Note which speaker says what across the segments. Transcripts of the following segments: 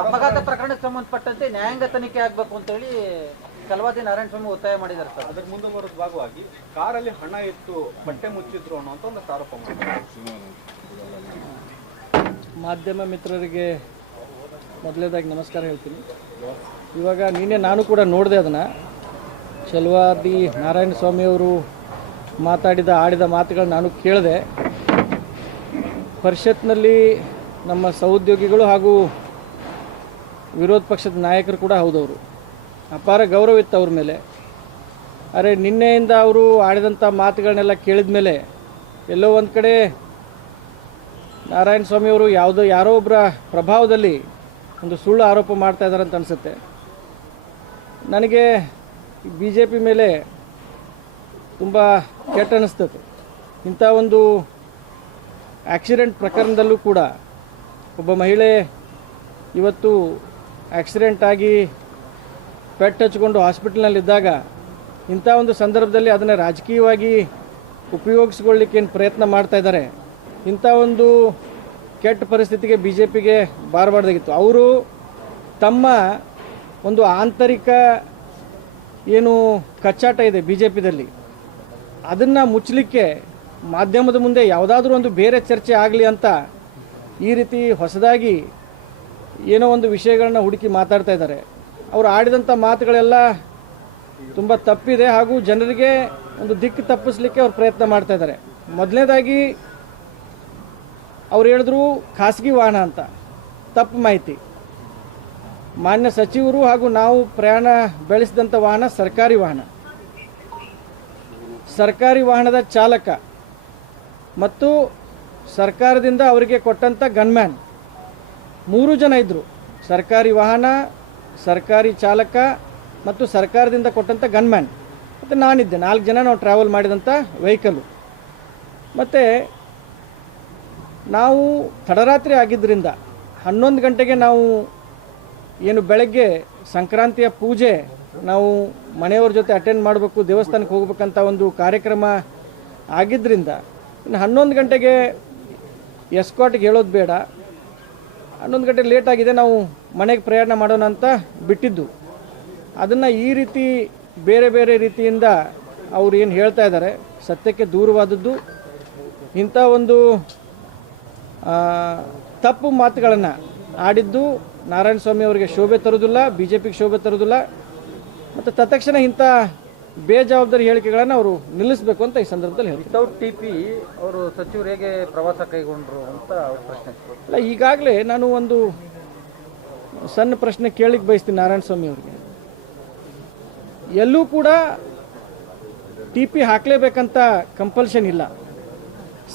Speaker 1: ಅಪಘಾತ ಪ್ರಕರಣಕ್ಕೆ ಸಂಬಂಧಪಟ್ಟಂತೆ ನ್ಯಾಯಾಂಗ ತನಿಖೆ ಆಗ್ಬೇಕು ಅಂತ ಹೇಳಿ ಕಲವಾದಿ ನಾರಾಯಣ ಸ್ವಾಮಿ ಒತ್ತಾಯ ಮಾಡಿದ್ದಾರೆ ಸರ್.
Speaker 2: ಅದಕ್ಕೆ ಮುಂದುವರೆದ ಭಾಗವಾಗಿ ಕಾರಲ್ಲಿ ಹಣ ಇತ್ತು ಬಟ್ಟೆ ಮುಚ್ಚಿದ್ರು ಅನ್ನೋಂಥ ಒಂದು ಆರೋಪ
Speaker 3: ಮಾಧ್ಯಮ ಮಿತ್ರರಿಗೆ ಮೊದಲೇದಾಗಿ ನಮಸ್ಕಾರ ಹೇಳ್ತೀನಿ. ಇವಾಗ ನಿನ್ನೆ ನಾನು ಕೂಡ ನೋಡಿದೆ ಅದನ್ನು. ಚಲವಾದಿ ನಾರಾಯಣ ಸ್ವಾಮಿಯವರು ಮಾತಾಡಿದ ಆಡಿದ ಮಾತುಗಳನ್ನ ನಾನು ಕೇಳಿದೆ. ಪರಿಷತ್ನಲ್ಲಿ ನಮ್ಮ ಸಹೋದ್ಯೋಗಿಗಳು ಹಾಗೂ ವಿರೋಧ ಪಕ್ಷದ ನಾಯಕರು ಕೂಡ ಹೌದವರು. ಅಪಾರ ಗೌರವ ಇತ್ತು ಅವ್ರ ಮೇಲೆ. ಅರೆ, ನಿನ್ನೆಯಿಂದ ಅವರು ಆಡಿದಂಥ ಮಾತುಗಳನ್ನೆಲ್ಲ ಕೇಳಿದ ಮೇಲೆ ಎಲ್ಲೋ ಒಂದು ಕಡೆ ನಾರಾಯಣ ಸ್ವಾಮಿಯವರು ಯಾವುದೋ ಯಾರೋ ಒಬ್ಬರ ಪ್ರಭಾವದಲ್ಲಿ ಒಂದು ಸುಳ್ಳು ಆರೋಪ ಮಾಡ್ತಾ ಇದ್ದಾರೆ ಅಂತ ಅನಿಸುತ್ತೆ. ನನಗೆ ಬಿ ಜೆ ಪಿ ಮೇಲೆ ತುಂಬ ಕೆಟ್ಟ ಅನ್ನಿಸ್ತದೆ ಇಂಥ ಒಂದು ಆಕ್ಸಿಡೆಂಟ್ ಪ್ರಕರಣದಲ್ಲೂ ಕೂಡ ಒಬ್ಬ ಮಹಿಳೆ ಇವತ್ತು ಆಕ್ಸಿಡೆಂಟ್ ಆಗಿ ಪೆಟ್ಟು ಹಚ್ಕೊಂಡು ಹಾಸ್ಪಿಟಲ್ನಲ್ಲಿದ್ದಾಗ ಇಂಥ ಒಂದು ಸಂದರ್ಭದಲ್ಲಿ ಅದನ್ನು ರಾಜಕೀಯವಾಗಿ ಉಪಯೋಗಿಸ್ಕೊಳ್ಳಿಕ್ಕೇನು ಪ್ರಯತ್ನ ಮಾಡ್ತಾ ಇದ್ದಾರೆ. ಇಂಥ ಒಂದು ಕೆಟ್ಟ ಪರಿಸ್ಥಿತಿಗೆ ಬಿ ಜೆ ಪಿಗೆ ಬಾರಬಾರ್ದಾಗಿತ್ತು. ಅವರು ತಮ್ಮ ಒಂದು ಆಂತರಿಕ ಏನು ಕಚ್ಚಾಟ ಇದೆ ಬಿ ಜೆ ಪಿದಲ್ಲಿ ಅದನ್ನು ಮುಚ್ಚಲಿಕ್ಕೆ ಮಾಧ್ಯಮದ ಮುಂದೆ ಯಾವುದಾದ್ರೂ ಒಂದು ಬೇರೆ ಚರ್ಚೆ ಆಗಲಿ ಅಂತ ಈ ರೀತಿ ಹೊಸದಾಗಿ ಏನೋ ಒಂದು ವಿಷಯಗಳನ್ನ ಹುಡುಕಿ ಮಾತಾಡ್ತಾ ಇದ್ದಾರೆ. ಅವರು ಆಡಿದಂಥ ಮಾತುಗಳೆಲ್ಲ ತುಂಬ ತಪ್ಪಿದೆ ಹಾಗೂ ಜನರಿಗೆ ಒಂದು ದಿಕ್ಕು ತಪ್ಪಿಸ್ಲಿಕ್ಕೆ ಅವ್ರು ಪ್ರಯತ್ನ ಮಾಡ್ತಾ ಇದ್ದಾರೆ. ಮೊದಲನೇದಾಗಿ ಅವ್ರು ಹೇಳಿದ್ರು ಖಾಸಗಿ ವಾಹನ ಅಂತ, ತಪ್ಪು ಮಾಹಿತಿ. ಮಾನ್ಯ ಸಚಿವರು ಹಾಗೂ ನಾವು ಪ್ರಯಾಣ ಬೆಳೆಸಿದಂಥ ವಾಹನ ಸರ್ಕಾರಿ ವಾಹನ. ಸರ್ಕಾರಿ ವಾಹನದ ಚಾಲಕ ಮತ್ತು ಸರ್ಕಾರದಿಂದ ಅವರಿಗೆ ಕೊಟ್ಟಂಥ ಗನ್ಮ್ಯಾನ್. ಮೂರು ಜನ ಇದ್ದರು ಸರ್ಕಾರಿ ವಾಹನ, ಸರ್ಕಾರಿ ಚಾಲಕ ಮತ್ತು ಸರ್ಕಾರದಿಂದ ಕೊಟ್ಟಂಥ ಗನ್ಮ್ಯಾನ್. ಮತ್ತು ನಾನಿದ್ದೆ. ನಾಲ್ಕು ಜನ ನಾವು ಟ್ರಾವೆಲ್ ಮಾಡಿದಂಥ ವೆಹಿಕಲ್ಲು ಮತ್ತು ನಾವು ತಡರಾತ್ರಿ ಆಗಿದ್ದರಿಂದ ಹನ್ನೊಂದು ಗಂಟೆಗೆ ನಾವು ಏನು ಬೆಳಗ್ಗೆ ಸಂಕ್ರಾಂತಿಯ ಪೂಜೆ ನಾವು ಮನೆಯವ್ರ ಜೊತೆ ಅಟೆಂಡ್ ಮಾಡಬೇಕು, ದೇವಸ್ಥಾನಕ್ಕೆ ಹೋಗ್ಬೇಕಂತ ಒಂದು ಕಾರ್ಯಕ್ರಮ ಆಗಿದ್ದರಿಂದ ಇನ್ನು ಹನ್ನೊಂದು ಗಂಟೆಗೆ ಎಸ್ಕಾಟ್ಗೆ ಹೇಳೋದು ಬೇಡ. ಹನ್ನೊಂದು ಗಂಟೆ ಲೇಟ್ ಆಗಿದೆ, ನಾವು ಮನೆಗೆ ಪ್ರಯಾಣ ಮಾಡೋಣ ಅಂತ ಬಿಟ್ಟಿದ್ದು. ಅದನ್ನು ಈ ರೀತಿ ಬೇರೆ ಬೇರೆ ರೀತಿಯಿಂದ ಅವರು ಏನು ಹೇಳ್ತಾ ಇದ್ದಾರೆ, ಸತ್ಯಕ್ಕೆ ದೂರವಾದದ್ದು. ಇಂಥ ಒಂದು ತಪ್ಪು ಮಾತುಗಳನ್ನು ಆಡಿದ್ದು ನಾರಾಯಣ ಸ್ವಾಮಿ ಅವರಿಗೆ ಶೋಭೆ ತರೋದಿಲ್ಲ ಬಿ ಜೆ ಪಿಗೆ ಶೋಭೆ ತರೋದಿಲ್ಲ ಮತ್ತು ತತ್ಕ್ಷಣ ಇಂಥ ಬೇಜವಾಬ್ದಾರಿ ಹೇಳಿಕೆಗಳನ್ನು ಅವರು ನಿಲ್ಲಿಸಬೇಕು ಅಂತ ಈ ಸಂದರ್ಭದಲ್ಲಿ ಹೇಳ್ತಾರೆ
Speaker 1: ಟಿ ಪಿ ಅವರು ಸಚಿವರು ಹೇಗೆ ಪ್ರವಾಸ ಕೈಗೊಂಡ್ರು ಅಂತ ಅವ್ರ ಪ್ರಶ್ನೆ
Speaker 3: ಅಲ್ಲ ಈಗಾಗಲೇ ನಾನು ಒಂದು ಸಣ್ಣ ಪ್ರಶ್ನೆ ಕೇಳಲಿಕ್ಕೆ ಬಯಸ್ತೀನಿ ನಾರಾಯಣ ಸ್ವಾಮಿ ಅವರಿಗೆ. ಎಲ್ಲೂ ಕೂಡ ಟಿ ಪಿ ಹಾಕಲೇಬೇಕಂತ ಕಂಪಲ್ಷನ್ ಇಲ್ಲ.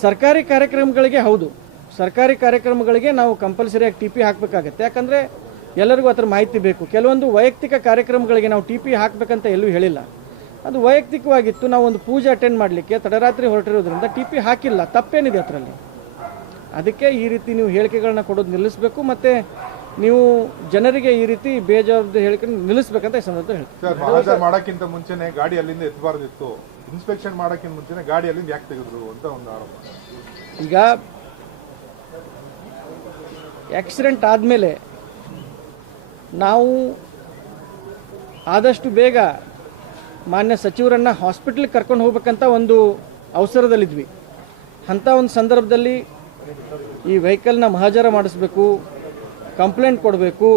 Speaker 3: ಸರ್ಕಾರಿ ಕಾರ್ಯಕ್ರಮಗಳಿಗೆ ಹೌದು. ಸರ್ಕಾರಿ ಕಾರ್ಯಕ್ರಮಗಳಿಗೆ ನಾವು ಕಂಪಲ್ಸರಿಯಾಗಿ ಟಿ ಪಿ ಹಾಕಬೇಕಾಗತ್ತೆ. ಯಾಕಂದರೆ ಎಲ್ಲರಿಗೂ ಅದರ ಮಾಹಿತಿ ಬೇಕು. ಕೆಲವೊಂದು ವೈಯಕ್ತಿಕ ಕಾರ್ಯಕ್ರಮಗಳಿಗೆ ನಾವು ಟಿ ಪಿ ಹಾಕಬೇಕಂತ ಎಲ್ಲೂ ಹೇಳಿಲ್ಲ. ಅದು ವೈಯಕ್ತಿಕವಾಗಿತ್ತು. ನಾವು ಒಂದು ಪೂಜೆ ಅಟೆಂಡ್ ಮಾಡಲಿಕ್ಕೆ ತಡರಾತ್ರಿ ಹೊರಟಿರೋದ್ರಿಂದ ಟಿ ಪಿ ಹಾಕಿಲ್ಲ. ತಪ್ಪೇನಿದೆ ಅದರಲ್ಲಿ. ಅದಕ್ಕೆ ಈ ರೀತಿ ನೀವು ಹೇಳಿಕೆಗಳನ್ನ ಕೊಡೋದು ನಿಲ್ಲಿಸಬೇಕು ಮತ್ತೆ ನೀವು ಜನರಿಗೆ ಈ ರೀತಿ ಬೇಜವಾಬ್ದಾರಿ ಹೇಳಿಕೆ ನಿಲ್ಲಿಸಬೇಕಂತ ಈ ಸಂದರ್ಭದಲ್ಲಿ ಹೇಳ್ತೀನಿ.
Speaker 4: ಸರ್ ಮಹಾಜರ್ ಮಾಡಕ್ಕಿಂತ ಮುಂಚೆನೆ ಗಾಡಿ ಅಲ್ಲಿಂದ ಎತ್ತಬಾರ್ದಿತ್ತು ಇನ್ಸ್ಪೆಕ್ಷನ್ ಮಾಡೋಕ್ಕಿಂತ ಮುಂಚೆನೆ ಗಾಡಿ ಅಲ್ಲಿಂದ ಯಾಕೆ ತೆಗೆದ್ರು ಅಂತ ಒಂದು ಆರೋಪ.
Speaker 3: ಈಗ ಆಕ್ಸಿಡೆಂಟ್ ಆದಮೇಲೆ ನಾವು ಆದಷ್ಟು ಬೇಗ ಮಾನ್ಯ ಸಚಿವರನ್ನು ಹಾಸ್ಪಿಟ್ಲಿಗೆ ಕರ್ಕೊಂಡು ಹೋಗ್ಬೇಕಂತ ಒಂದು ಅವಸರದಲ್ಲಿದ್ವಿ. ಅಂಥ ಒಂದು ಸಂದರ್ಭದಲ್ಲಿ ಈ ವೆಹಿಕಲ್ನ ಮಹಾಜರ ಮಾಡಿಸ್ಬೇಕು, ಕಂಪ್ಲೇಂಟ್ ಕೊಡಬೇಕು,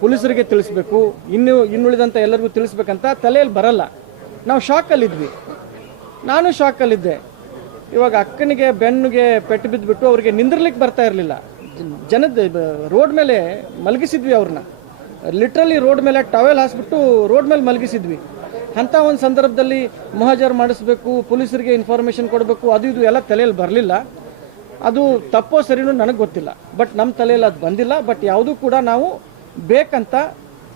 Speaker 3: ಪೊಲೀಸರಿಗೆ ತಿಳಿಸ್ಬೇಕು, ಇನ್ನು ಇನ್ನುಳಿದಂಥ ಎಲ್ಲರಿಗೂ ತಿಳಿಸ್ಬೇಕಂತ ತಲೆಯಲ್ಲಿ ಬರಲ್ಲ. ನಾವು ಶಾಕಲ್ಲಿದ್ವಿ. ನಾನು ಶಾಕಲ್ಲಿದ್ದೆ. ಇವಾಗ ಅಕ್ಕನಿಗೆ, ಬೆನ್ನಿಗೆ ಪೆಟ್ಟು ಬಿದ್ದುಬಿಟ್ಟು ಅವರಿಗೆ ನಿಂದಿರ್ಲಿಕ್ಕೆ ಬರ್ತಾ ಇರಲಿಲ್ಲ. ಜನದ ರೋಡ್ ಮೇಲೆ ಮಲಗಿಸಿದ್ವಿ ಅವ್ರನ್ನ. ಲಿಟ್ರಲಿ ರೋಡ್ ಮೇಲೆ ಟವೆಲ್ ಹಾಸ್ಬಿಟ್ಟು ರೋಡ್ ಮೇಲೆ ಮಲಗಿಸಿದ್ವಿ. ಅಂಥ ಒಂದು ಸಂದರ್ಭದಲ್ಲಿ ಮಹಾಜರ್ ಮಾಡಿಸ್ಬೇಕು ಪೊಲೀಸರಿಗೆ ಇನ್ಫಾರ್ಮೇಷನ್ ಕೊಡಬೇಕು ಅದು ಇದು ಎಲ್ಲ ತಲೆಯಲ್ಲಿ ಬರಲಿಲ್ಲ. ಅದು ತಪ್ಪೋ ಸರಿನೂ ನನಗೆ ಗೊತ್ತಿಲ್ಲ. ಬಟ್ ನಮ್ಮ ತಲೆಯಲ್ಲಿ ಅದು ಬಂದಿಲ್ಲ ಬಟ್ ಯಾವುದೂ ಕೂಡ ನಾವು ಬೇಕಂತ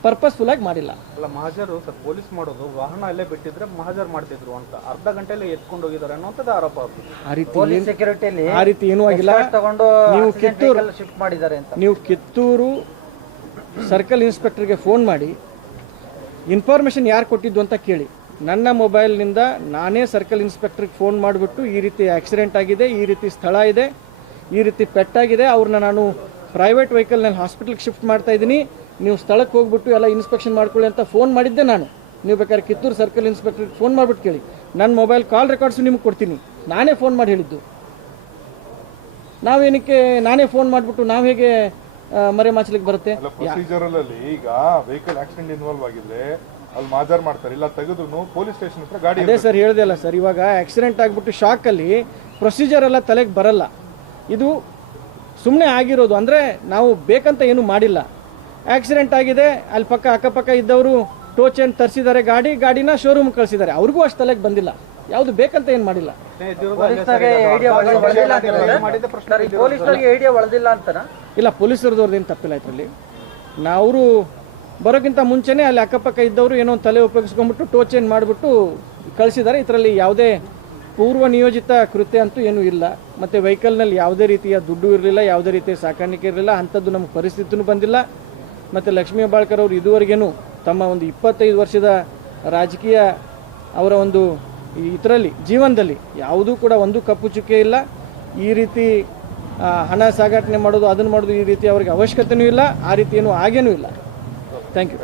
Speaker 3: ಪರ್ಪಸ್ಫುಲ್ ಆಗಿ ಮಾಡಿಲ್ಲ.
Speaker 2: ಅಲ್ಲ ಮಹಾಜರು ಸರ್ ಪೊಲೀಸ್ ಮಾಡೋದು ವಾಹನ ಅಲ್ಲೇ ಬಿಟ್ಟಿದ್ರೆ ಮಹಾಜರ್ ಮಾಡ್ತಿದ್ರು ಅಂತ. ಅರ್ಧ ಗಂಟೆಯಲ್ಲಿ ಎತ್ಕೊಂಡು ಹೋಗಿದ್ದಾರೆ ಅನ್ನೋಂಥದ್ದು ಆರೋಪ ಸೆಕ್ಯೂರಿಟಿ
Speaker 3: ಆ ರೀತಿ
Speaker 1: ಸೆಕ್ಯೂರಿಟಿಯಲ್ಲಿ
Speaker 3: ಆ ರೀತಿ ಏನೂ ಆಗಿಲ್ಲ.
Speaker 1: ತಗೊಂಡು
Speaker 3: ನೀವು ಕಿತ್ತೂರು
Speaker 1: ಶಿಫ್ಟ್ ಮಾಡಿದ್ದಾರೆ ಅಂತ.
Speaker 3: ನೀವು ಕಿತ್ತೂರು ಸರ್ಕಲ್ ಇನ್ಸ್ಪೆಕ್ಟರ್ಗೆ ಫೋನ್ ಮಾಡಿ ಇನ್ಫಾರ್ಮೇಷನ್ ಯಾರು ಕೊಟ್ಟಿದ್ದು ಅಂತ ಕೇಳಿ. ನನ್ನ ಮೊಬೈಲ್ನಿಂದ ನಾನೇ ಸರ್ಕಲ್ ಇನ್ಸ್ಪೆಕ್ಟ್ರಿಗೆ ಫೋನ್ ಮಾಡಿಬಿಟ್ಟು ಈ ರೀತಿ ಆಕ್ಸಿಡೆಂಟ್ ಆಗಿದೆ, ಈ ರೀತಿ ಸ್ಥಳ ಇದೆ, ಈ ರೀತಿ ಪೆಟ್ಟಾಗಿದೆ ಅವ್ರನ್ನ ನಾನು ಪ್ರೈವೇಟ್ ವೆಹಿಕಲ್ನಲ್ಲಿ ಹಾಸ್ಪಿಟ್ಲಿಗೆ ಶಿಫ್ಟ್ ಮಾಡ್ತಾ ಇದ್ದೀನಿ. ನೀವು ಸ್ಥಳಕ್ಕೆ ಹೋಗ್ಬಿಟ್ಟು ಎಲ್ಲ ಇನ್ಸ್ಪೆಕ್ಷನ್ ಮಾಡ್ಕೊಳ್ಳಿ ಅಂತ ಫೋನ್ ಮಾಡಿದ್ದೆ ನಾನು. ನೀವು ಬೇಕಾದ್ರೆ ಕಿತ್ತೂರು ಸರ್ಕಲ್ ಇನ್ಸ್ಪೆಕ್ಟ್ರಿಗೆ ಫೋನ್ ಮಾಡಿಬಿಟ್ಟು ಕೇಳಿ. ನನ್ನ ಮೊಬೈಲ್ ಕಾಲ್ ರೆಕಾರ್ಡ್ಸು ನಿಮ್ಗೆ ಕೊಡ್ತೀನಿ. ನಾನೇ ಫೋನ್ ಮಾಡಿ ಹೇಳಿದ್ದು. ನಾವೇನಕ್ಕೆ ನಾನೇ ಫೋನ್ ಮಾಡಿಬಿಟ್ಟು ನಾವು ಹೇಗೆ ಮರೆಮಾಚಲಿಕ್ಕೆ ಬರುತ್ತೆ.
Speaker 4: ಅಲ್ಲ ಪ್ರೊಸೀಜರ್ ಅಲ್ಲಿ ಈಗ ವೆಹಿಕಲ್ ಆಕ್ಸಿಡೆಂಟ್ ಇನ್ವಾಲ್ವ್ ಆಗಿದ್ರೆ ಅಲ್ಲಿ ಮಾಜಾರ್ ಮಾಡ್ತಾರೆ ಇಲ್ಲ ತೆಗೆದ್ರು ಪೊಲೀಸ್ ಸ್ಟೇಷನ್ ಹತ್ರ ಗಾಡಿ
Speaker 3: ಅದೇ ಸರ್ ಹೇಳ್ದೆ ಅಲ್ಲ ಸರ್ ಇವಾಗ ಆಕ್ಸಿಡೆಂಟ್ ಆಗಿಬಿಟ್ಟು ಶಾಕಲ್ಲಿ ಪ್ರೊಸೀಜರ್ ಎಲ್ಲ ತಲೆಗೆ ಬರಲ್ಲ. ಇದು ಸುಮ್ಮನೆ ಆಗಿರೋದು ಅಂದರೆ ನಾವು ಬೇಕಂತ ಏನೂ ಮಾಡಿಲ್ಲ. ಆಕ್ಸಿಡೆಂಟ್ ಆಗಿದೆ ಅಲ್ಲಿ ಪಕ್ಕ ಅಕ್ಕಪಕ್ಕ ಇದ್ದವರು ಟೋಚ್ ಏನು ತರಿಸಿದ್ದಾರೆ ಗಾಡಿ ಗಾಡಿನ ಶೋರೂಮ್ ಕಳಿಸಿದ್ದಾರೆ. ಅವ್ರಿಗೂ ಅಷ್ಟು ತಲೆಗೆ ಬಂದಿಲ್ಲ. ಯಾವುದು ಬೇಕಂತ ಏನು ಮಾಡಿಲ್ಲ.
Speaker 1: ಐಡಿಯಾ ಐಡಿಯಾ ಒಳದಿಲ್ಲ ಅಂತನಾ?
Speaker 3: ಇಲ್ಲ, ಪೊಲೀಸರದವ್ರದ್ದು ಏನು ತಪ್ಪಿಲ್ಲ ಇದರಲ್ಲಿ. ನಾವು ಬರೋಕ್ಕಿಂತ ಮುಂಚೆನೇ ಅಲ್ಲಿ ಅಕ್ಕಪಕ್ಕ ಇದ್ದವರು ಏನೋ ಒಂದು ತಲೆ ಉಪಯೋಗಿಸ್ಕೊಂಡ್ಬಿಟ್ಟು ಟೋಚ್ ಏನು ಮಾಡಿಬಿಟ್ಟು ಕಳಿಸಿದ್ದಾರೆ ಇದರಲ್ಲಿ ಯಾವುದೇ ಪೂರ್ವ ನಿಯೋಜಿತ ಕೃತ್ಯ ಅಂತೂ ಏನೂ ಇಲ್ಲ. ಮತ್ತು ವೆಹಿಕಲ್ನಲ್ಲಿ ಯಾವುದೇ ರೀತಿಯ ದುಡ್ಡು ಇರಲಿಲ್ಲ, ಯಾವುದೇ ರೀತಿಯ ಸಾಕಾಣಿಕೆ ಇರಲಿಲ್ಲ, ಅಂಥದ್ದು ನಮ್ಗೆ ಪರಿಸ್ಥಿತಿನೂ ಬಂದಿಲ್ಲ. ಮತ್ತು ಲಕ್ಷ್ಮೀ ಬಾಳ್ಕರ್ ಅವರು ಇದುವರೆಗೇನು ತಮ್ಮ ಒಂದು ಇಪ್ಪತ್ತೈದು ವರ್ಷದ ರಾಜಕೀಯ ಅವರ ಒಂದು ಇದರಲ್ಲಿ, ಜೀವನದಲ್ಲಿ ಯಾವುದೂ ಕೂಡ ಒಂದು ಕಪ್ಪು ಚುಕ್ಕೆ ಇಲ್ಲ. ಈ ರೀತಿ ಹಣ ಸಾಗಾಟನೆ ಮಾಡೋದು, ಅದನ್ನು ಮಾಡೋದು ಈ ರೀತಿ ಅವ್ರಿಗೆ ಅವಶ್ಯಕತೆಯೂ ಇಲ್ಲ, ಆ ರೀತಿ ಏನೂ ಆಗೇನೂ ಇಲ್ಲ. Thank you